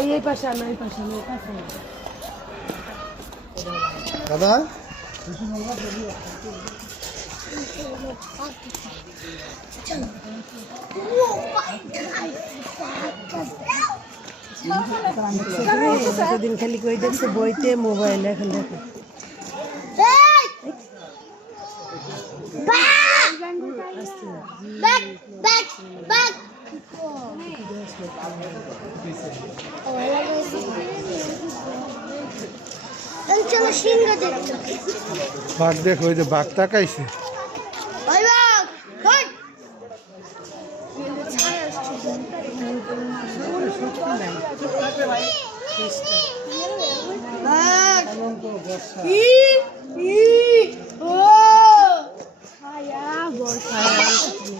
এই পাশে আনো, এই পাশে আনো, এই পাশে আনো। দাদা দিন খালি কই দেখছে বইতে মোবাইল এখন দেখো বাঘ দেখো, ওই যে বাঘ তাকাইছে। ই